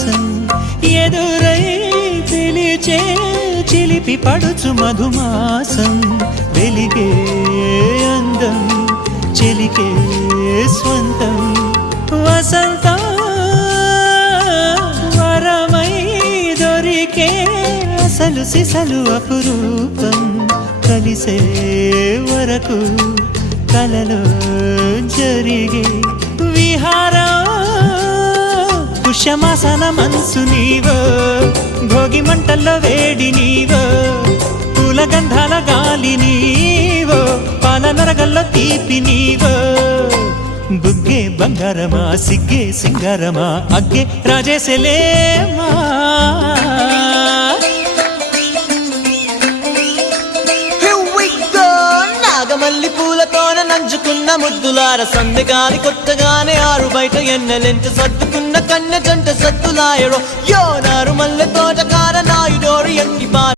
విలాసం ఎదురై పిలిచే చిలిపి పడుచు మధుమాసం వెలిగే అందం చెలికే స్వంతం వసంతం వరమై దొరికే అసలు సిసలు అపురూపం కలిసే వరకు కలలో జరిగే విహారం పుష్యమాసన మనసు నీవో భోగి మంటల్లో వేడి నీవో పూల గంధాల గాలి నీవో పాల నరగల్లో తీపి నీవో బుగ్గే బంగారమా సిగ్గే సింగారమా అగ్గే రాజేసెలేమా మల్లి పూలతోన నంచుకున్న ముద్దులార సందెగాలి కొట్టగానే ఆరు బయట ఎన్నెలెంట సర్దుకున్న కన్నె జంట సత్తులాయరో యో నా